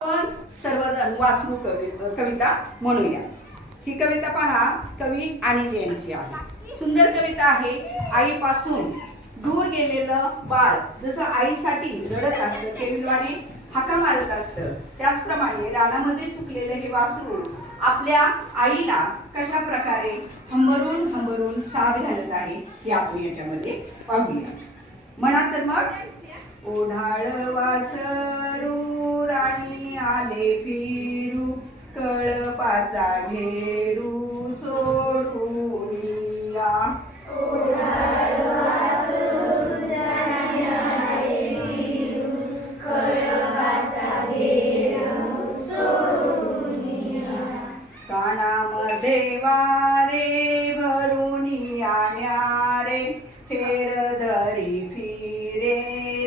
आपण सर्वजण वाचू कविता म्हणूया। ही कविता पहा, कवी आणिले यांची आहे। सुंदर कविता आहे। आईपासून दूर गेलेलं बाळ जसं आईसाठी रडत असतं, केविलवाणी हाका मारत असतं, त्याचप्रमाणे रानामध्ये चुकलेलं हे वासरू आपल्या आईला कशा प्रकारे हंबरून हंबरून साथ घालत आहे हे आपण याच्यामध्ये पाहूया। म्हणा तर मग, ओढाळ वासरू राणी आले फिरू, कळपाचा घेरू सोडून या। ओढाळ वासरू राणी आले फिरू, कळपाचा घेरू सोडून या। कानामध्ये वारे भरून आण्यारे, फेरधरी फिरे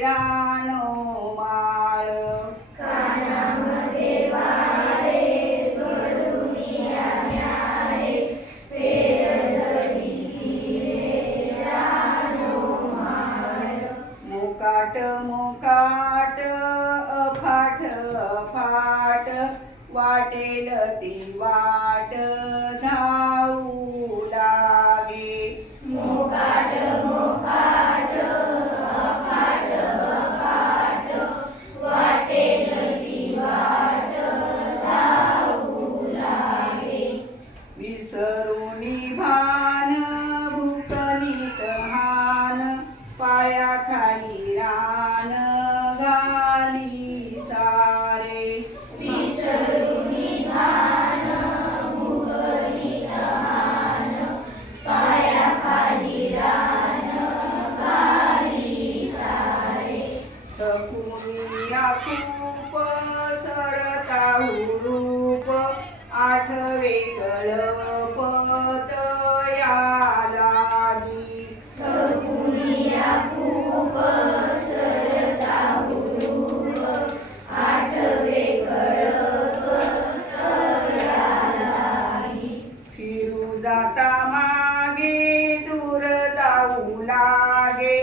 रानो माळ। कानामध्ये वारे भरून आण्यारे, फेरधरी फिरे रानो माळ। मोकाट मोकाट अफाट अफाट, वाटेल ती वाट धावू लागे। मोकाट मोकाट अफाट अफाट, वाटेल ती वाट धावू लागे। विसरुनी भान भूकनी तहान, पायाखाली रान घाली सारे। विसरुनी भान भूकनी तहान, पायाखाली रान घाली सारे। तकुनिया खूप सरता हुरूप, आठवे कळपत या लागी। तकुनिया खूप सरता हुरूप, आठवे कळपत या लागी। फिरू जाता मागे दूर जाऊ लागे,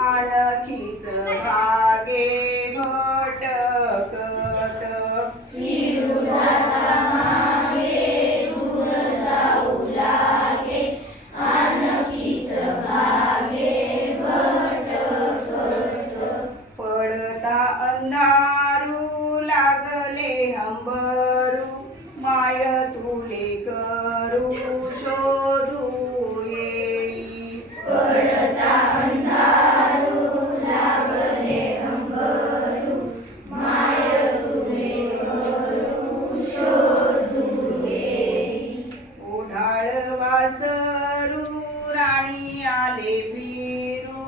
आणखीच भागे भटकत। फिरू जाता मागे दूर जाऊ लागे, आणखीच भागे भटकत। पडता अंधारू लागले हंबरू, माय तुले करू शोधू येई। पडता अंधारू लागले हंबरू, माय तुले करू शोधू येई। ओढाळ वासरू राणी आले फिरू,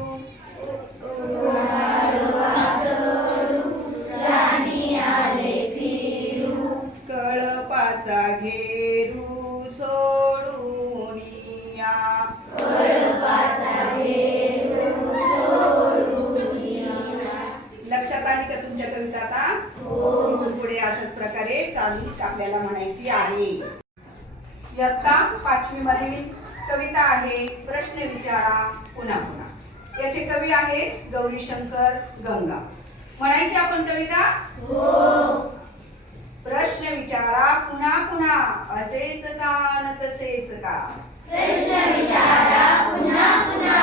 ओढाळ वासरू राणी आले फिरू, कळपाचा घेरू सोडून या। कळपाचा घेरू सोडून या। लक्षात आली का तुमच्या कविता? आता इथून पुढे अशाच प्रकारे चालू आपल्याला म्हणायची आहे। इयत्ता 5वी मधील कविता आहे, प्रश्न विचारा पुन्हा पुन्हा। याचे कवी आहेत गौरीशंकर गंगा। म्हणायची आपण कविता? प्रश्न विचारा पुन्हा पुन्हा, असेच का न तसेच का। प्रश्न विचारा पुन्हा पुन्हा,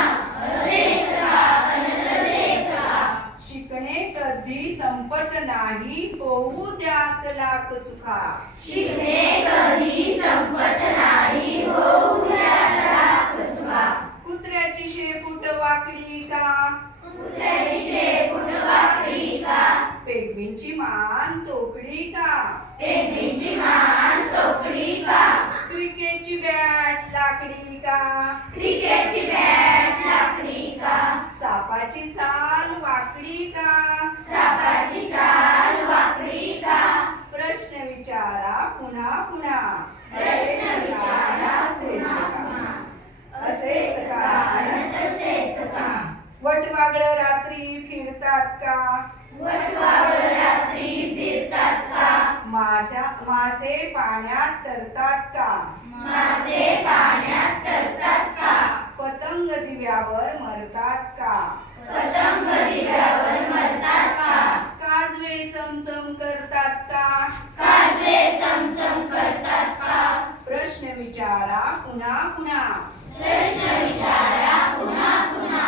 असेच का अन तसेच का। शिकणे कधी संपत नाही, होऊ द्यात लाख चुका। शिकणे कधी संपत नाही, होऊ द्यात लाख चुका। कुत्र्याची शेपूट वाकडी का, कुत्र्याची शेपूट वाकडी का, पेगवींची मान तोकडी का, पेंडीची मान तोकडी का, क्रिकेटची बॅट लाकडी का, क्रिकेटची बॅट लाकडी का, सापाची चाल वाकडी का, सापाची चाल वाकडी का। प्रश्न विचारा पुन्हा पुन्हा, प्रश्न विचारा पुन्हा पुन्हा, असेच का अन तसेच का। वटवागळं रात्री फिरतात का, वटवाघळं रात्री फिरतात का, मासे पाण्यात तरतात का, मासे पाण्यात तरतात का, पतंग दिव्यावर मरतात का, पतंग दिव्यावर मरतात का, काजवे चमचम करतात का, विचारा पुन्हा पुन्हा प्रश्न विचारा पुन्हा पुन्हा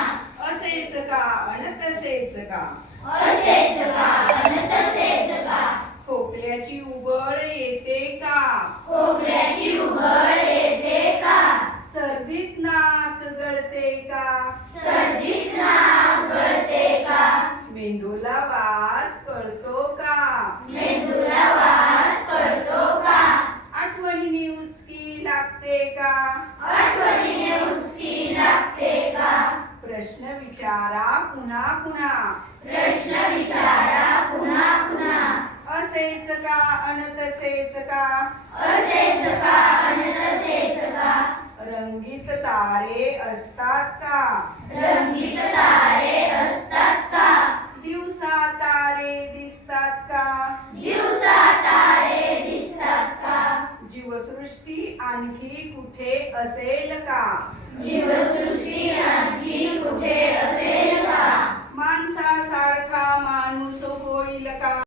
असेच का अन तसेच का असेच का अन तसेच का खोकल्याची उबळ येते का खोकल्याची उबळ येते का सर्दीत नाक गळते का सर्दीत नाक गळते का मेंदूला वास कळतो का मेंदूला वास कळतो का आठवणीने उचकी लागते का आठवणीने उचकी लागते का प्रश्न विचारा पुन्हा पुन्हा प्रश्न विचारा पुन्हा पुन्हा असेच का अन तसेच का असेच का अन तसेच का रंगीत तारे असतात का रंगीत तारे असतात का दिवसा तारे दिसतात का दिवसा तारे दिसतात का जीवसृष्टी आणखी कुठे असेल का जीवसृष्टी आणखी कुठे असेल का माणसासारखा माणूस होईल का